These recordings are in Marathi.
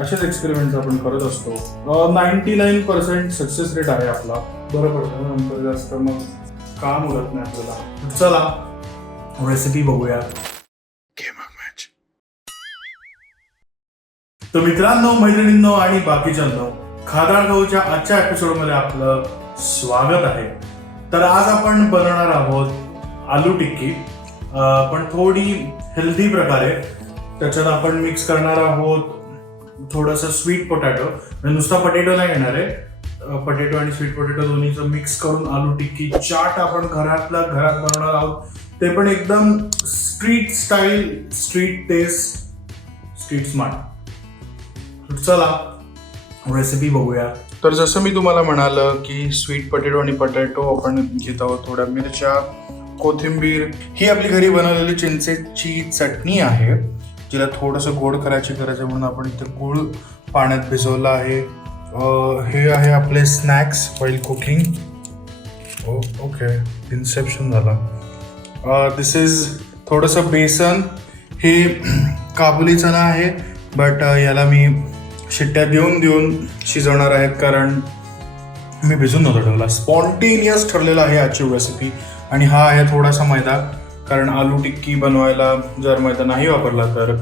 असेच एक्सपेरिमेंट्स आपण करत असतो. 99% सक्सेस रेट आहे आपला. बरं पडतं नंतर जास्त मग काम उरत नाही आपल्याला. चला रेसिपी बघूया. तर मित्रांनो, मैत्रिणींनो आणि बाकीच्यांनो, खादाड खाऊच्या आजच्या एपिसोडमध्ये आपलं स्वागत आहे. तर आज आपण बनवणार आहोत आलू टिक्की, पण थोडी हेल्दी प्रकारे. त्याच्यात आपण मिक्स करणार आहोत थोडंसं स्वीट पोटॅटो. नुसता पोटॅटो नाही घेणार आहे, पोटॅटो आणि स्वीट पोटॅटो दोन्हीचं मिक्स करून आलू टिक्की चाट आपण घरात बनवणार आहोत. ते पण एकदम street style, street taste, street smart. चला रेसिपी बघूया. तर जसं मी तुम्हाला म्हणालं की स्वीट पोटॅटो आणि पोटॅटो आपण घेत आहोत. थोड्या मिरच्या, कोथिंबीर. ही आपली घरी बनवलेली चिंचेची चटणी आहे, जिला थोडंसं गोड करायची गरज आहे म्हणून आपण इथे गूळ पाण्यात भिजवलं आहे. हे आहे आपले snacks while cooking. Okay, Inception झाला. दिस इज थोडंसं बेसन. हे काबुली चना आहे, बट याला मी शिट्ट्या देऊन शिजवणार आहेत, कारण मी भिजून नव्हता ठेवला. स्पॉन्टेनियस ठरलेला आहे आजची रेसिपी. आणि हा आहे थोडासा मैदा, कारण आलू टिक्की बनवायला जर मैदा नाही वापरला तर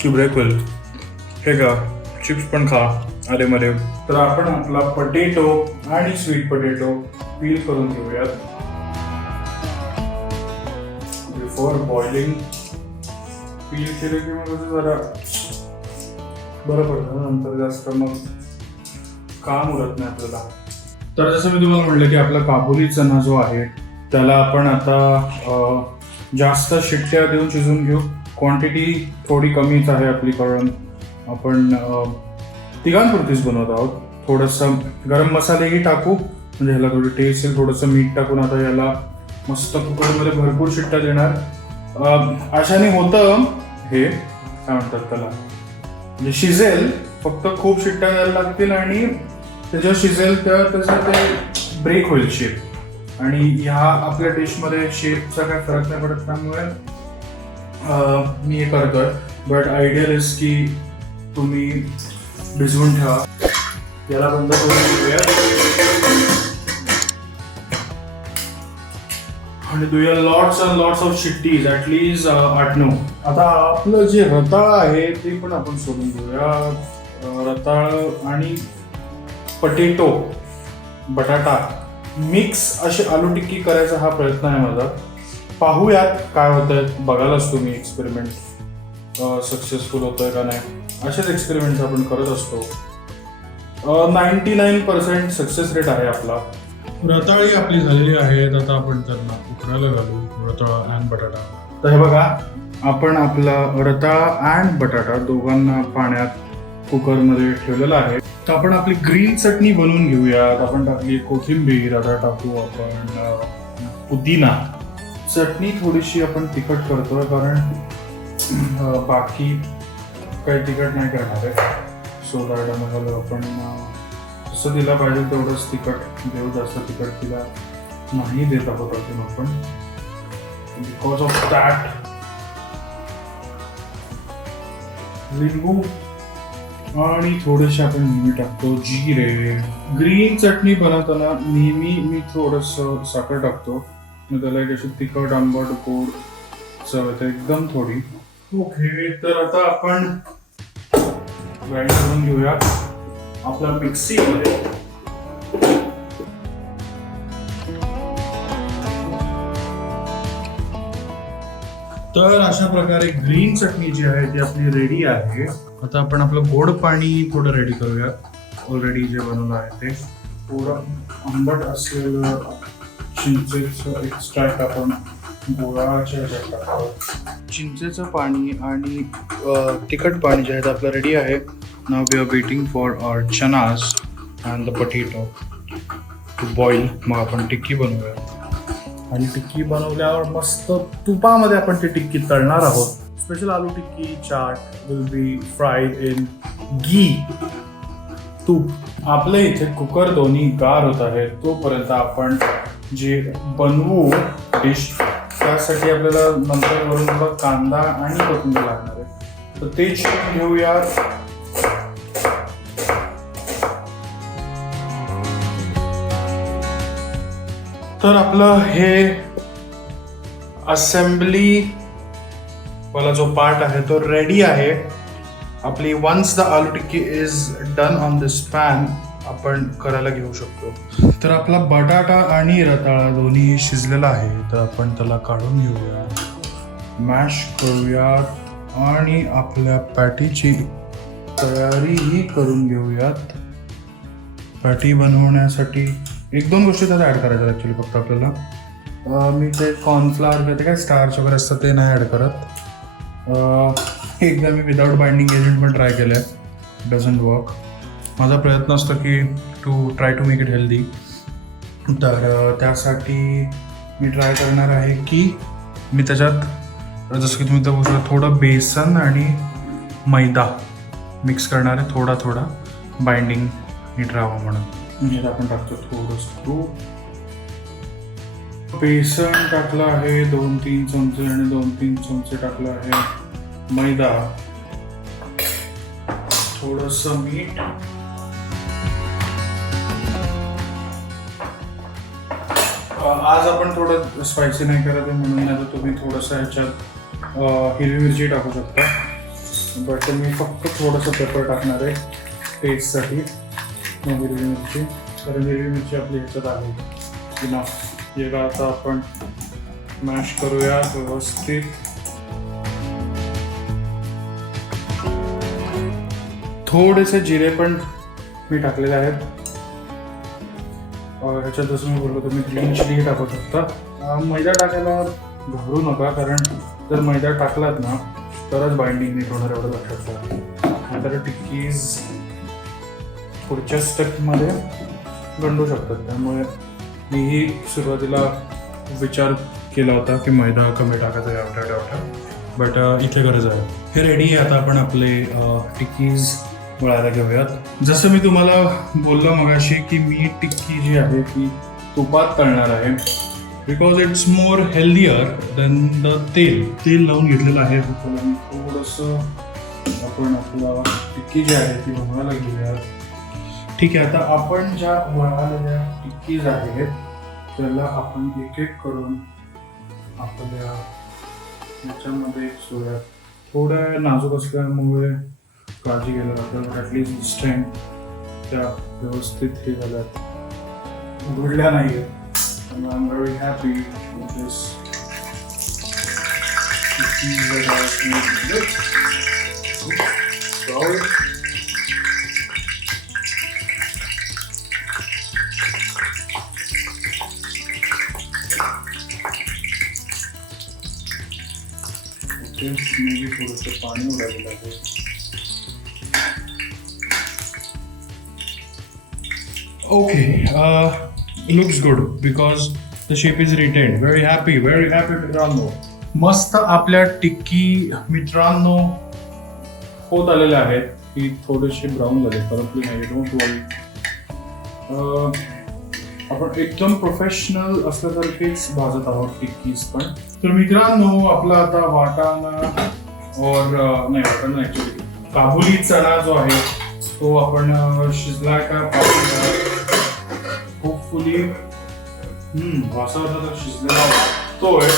की ब्रेक होईल. हे का चिप्स पण खा आले मध्ये. तर आपण आपला पोटॅटो आणि स्वीट पोटॅटो पील करून घेऊयात बिफोर बॉइलिंग. पील केलं की मग जरा बरं पडतं नंतर जास्त मग काम उरत नाही आपल्याला. तर जसं मी तुम्हाला म्हटलं की आपला काबुली चना जो आहे त्याला आपण आता जास्त शिट्ट्या देऊन शिजवून घेऊ. क्वांटिटी थोडी कमीच आहे आपली, कारण आपण तिघांपुरतीच बनवत आहोत. थोडंसं गरम मसालेही टाकू, म्हणजे ह्याला थोडी टेस्ट येईल. थोडंसं मीठ टाकून आता याला मस्त कुकरमध्ये भरपूर शिट्ट्या देणार. अशाने होतं हे काय म्हणतात त्याला, म्हणजे शिजेल, फक्त खूप शिट्ट्या द्यायला लागतील आणि त्याच्यावर शिजेल तर त्याचं ते ब्रेक होईल शेप. आणि ह्या आपल्या डिशमध्ये शेपचा काय फरक नाही पडत, त्यामुळे मी हे करतोय. बट आयडियल इज की तुम्ही भिजवून ठेवा. याला बंद करून घेऊया आणि देऊया लॉट्स अँड लॉट्स ऑफ शिट्टीज, ॲटलीस्ट 8-9. आता आपलं जे रताळ आहे ते पण आपण सोडून घेऊया. रताळ आणि पोटॅटो, बटाटा मिक्स अशी आलू टिक्की करायचा हा प्रयत्न आहे माझा. पाहूयात काय होतंय. बघायलाच तुम्ही एक्सपेरिमेंट सक्सेसफुल होतोय का नाही. असेच एक्सपेरिमेंट्स आपण करत असतो. 99% सक्सेस रेट आहे आपला. रताळी आपली झालेली आहेत. आता आपण त्यांना उकडायला घालू, रताळा अँड बटाटा. तर हे बघा, आपण आपला रताळा अँड बटाटा दोघांना पाण्यात कुकरमध्ये ठेवलेला आहे. तर आपण आपली ग्रीन चटणी बनवून घेऊयात. आपण टाकली कोथिंबीर, आता टाकू आपण पुदिना. चटणी थोडीशी आपण तिखट करतोय, कारण बाकी काही तिखट नाही करणार आहे. सो दॅट आम्हाला आपण जसं दिला पाहिजे तेवढंच तिखट देऊ. जास्त तिखट तिला नाही देत आहोत आपण. बिकॉज ऑफ दॅट लिंबू आणि थोडेसे आपण नेहमी टाकतो जिरे. ग्रीन चटणी बनवताना नेहमी मी थोडंसं साखर टाकतो, मग त्याला एक अशी तिखट, आंबट, गोड चव येते एकदम थोडी. ओके, तर आता आपण ग्राइंड करून घेऊया आपल्या मिक्सीमध्ये. तर अशा प्रकारे ग्रीन चटणी जी आहे ती आपली रेडी आहे. आता आपण आपलं गोड पाणी थोडं रेडी करूया. ऑलरेडी जे बनवलं आहे ते थोडं आंबट असलेलं चिंचेचं एक्स्ट्रॅक्ट आपण गोळाच्या ह्याच्यात टाकावं. चिंचेचं पाणी आणि तिखट पाणी जे आहे ते आपलं रेडी आहे. नाव we are waiting for our chanas and the potato to boil. मग आपण टिक्की बनवूया. आणि टिक्की बनवल्यावर मस्त तुपामध्ये आपण ती टिक्की तळणार आहोत. Special aloo tikki chaat will be fried in ghee, तूप. आपल्या इथे कुकर दोन्ही गार होत आहे, तोपर्यंत आपण जे बनवू डिश त्यासाठी आपल्याला नंतर वरून थोडा कांदा आणि कोथिंबीर लागणार आहे. तर ते चिकन घेऊयात. तर आपलं हे असेंब्ली वाला जो पार्ट आहे तो रेडी आहे. आपली once the aloo tikki is done on this pan आपण करायला घेऊ शकतो. तर आपला बटाटा आणि रताळा दोन्ही शिजलेला आहे. तर आपण त्याला काढून घेऊया, मॅश करूयात आणि आपल्या पॅटीची तयारीही करून घेऊयात. पॅटी बनवण्यासाठी 1-2 गोष्टी त्यात ॲड करायच्या ॲक्च्युली फक्त आपल्याला. मी ते कॉर्नफ्लॉवर ते काय स्टार्च वगैरे असतं ते नाही ॲड करत. एकदा मी विदाऊट बाइंडिंग एजंट पण ट्राय केलं आहे, डझंट वर्क. माझा प्रयत्न असतो की try to make it healthy. तर त्यासाठी मी ट्राय करणार आहे की मी त्याच्यात जसं की तुम्ही तर बघू शकता थोडं बेसन आणि मैदा मिक्स करणार आहे, थोडा बाइंडिंग नीट राहावं म्हणून. आपण टाकतो थोडंसं तूप. बेसन टाकलं आहे 2-3 चमचे आणि 2-3 चमचे टाकलं आहे मैदा, थोडंसं मीठ. आज आपण थोडं स्पायसी नाही करत आहे म्हणून आता तुम्ही थोडंसं ह्याच्यात हिरवी मिरची टाकू शकता. बट मी फक्त थोडंसं पेपर टाकणार आहे टेस्टसाठी. हिरवी मिरची, कारण हिरवी मिरची आपली ह्याच्यात आहे की ना. याला आता आपण मॅश करूया व्यवस्थित. थोडेसे जिरे पण मी टाकलेले आहेत. ह्याच्यात जसं मी बोललो तुम्ही ग्रीन चिली टाकू शकता. मैदा टाकायला घाबरू नका, कारण जर मैदा टाकलात ना तरच बाइंडिंग नीट होणार, एवढं लक्षात ठेवा. नंतर टिक्कीज पुढच्या स्टेपमध्ये गंडू शकतात. त्यामुळे मीही सुरुवातीला विचार केला होता की मैदा कमी टाकायचा यावठा, बट इथे गरज आहे. हे रेडी आहे. आता आपण आपले टिक्कीज वळायला घेऊयात. जसं मी तुम्हाला बोललो मगाशी की मी टिक्की जी आहे ती तुपात तळणार आहे, because it's more healthier then the तेल लावून घेतलेलं आहे. थोडंसं आपण आपला टिक्की जी आहे ती बनवायला घेऊयात. ठीक आहे. आता आपण ज्या वळालेल्या टिक्कीज आहेत त्याला आपण एक करून आपल्या याच्यामध्ये सोडूयात. थोड्या नाजूक असल्यामुळे काळजी घ्यायला लागतं. ॲटलिस्ट स्ट्रेंथ त्या व्यवस्थित हे झाल्यात, उघडल्या नाही आहेत. I am very happy with this. मी थोडंसं पाणी उडालेलं आहे. Okay, looks good because the shape is retained. Very happy मित्रांनो. मस्त आपल्या टिक्की मित्रांनो होत आलेल्या आहेत. ही थोडेसे ब्राऊन झाले, परंतु नाही, डोंट वरी. आपण एकदम प्रोफेशनल असल्यासारखेच भाजत आहोत टिक्कीज पण. तर मित्रांनो आपला आता वाटाणा वाटाणा ऍक्च्युली काबुली चणा जो आहे तो आपण शिजलाय का होपफुली वासा होता तर शिजलेला होतोय,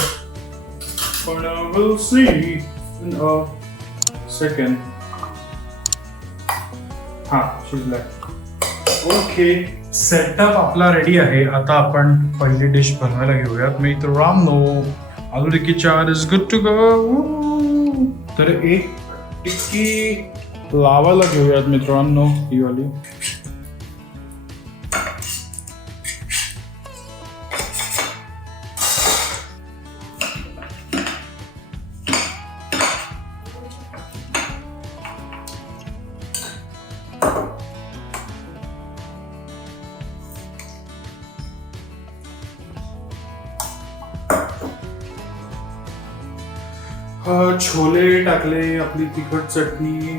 पण will see in a second. हा शिजलाय. ओके, सेटअप आपला रेडी आहे. आता आपण पहिली डिश बनवायला घेऊयात. मित्रांनो aloo tikki chaat is good to go. तर एक टिक्की लावायला घेऊयात मित्रांनो, ही वाली. छोले टाकले, आपली तिखट चटणी.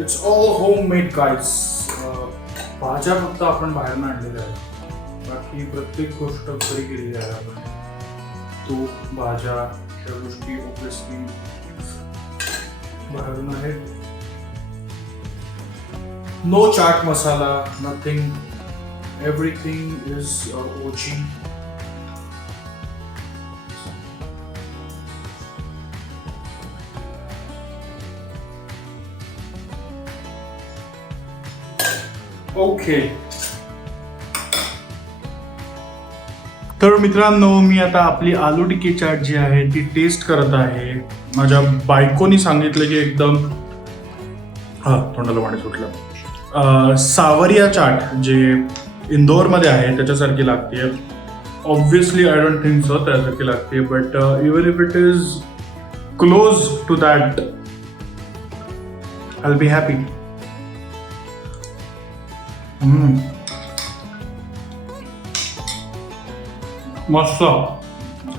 It's all homemade guys. भाज्या फक्त आपण बाहेरनं आणलेल्या आहेत, बाकी प्रत्येक गोष्ट घरी केलेली आहे आपण. तूप, भाज्या, त्या गोष्टी ऑब्विसली बाहेरून आहे. No chaat masala, nothing, everything is ओची. ओके. तर मित्रांनो, मी आता आपली आलू टिक्की चाट जी आहे ती टेस्ट करत आहे. माझ्या बायकोनी सांगितलं की एकदम तोंडाला पाणी सुटलं. सावरिया चाट जे इंदोरमध्ये आहे त्याच्यासारखी लागते. Obviously I don't think so त्यासारखी लागते, but even if it is close to that I will be happy. मस्त,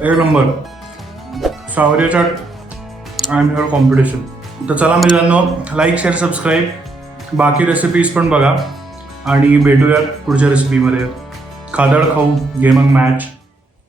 एक नंबर. Sawariya Chaat I am your competition. तर चला मित्रांनो, लाईक, शेअर, सबस्क्राईब. बाकी रेसिपीज पण बघा आणि भेटूयात पुढच्या रेसिपीमध्ये. खादळ खाऊ, गेम मॅच.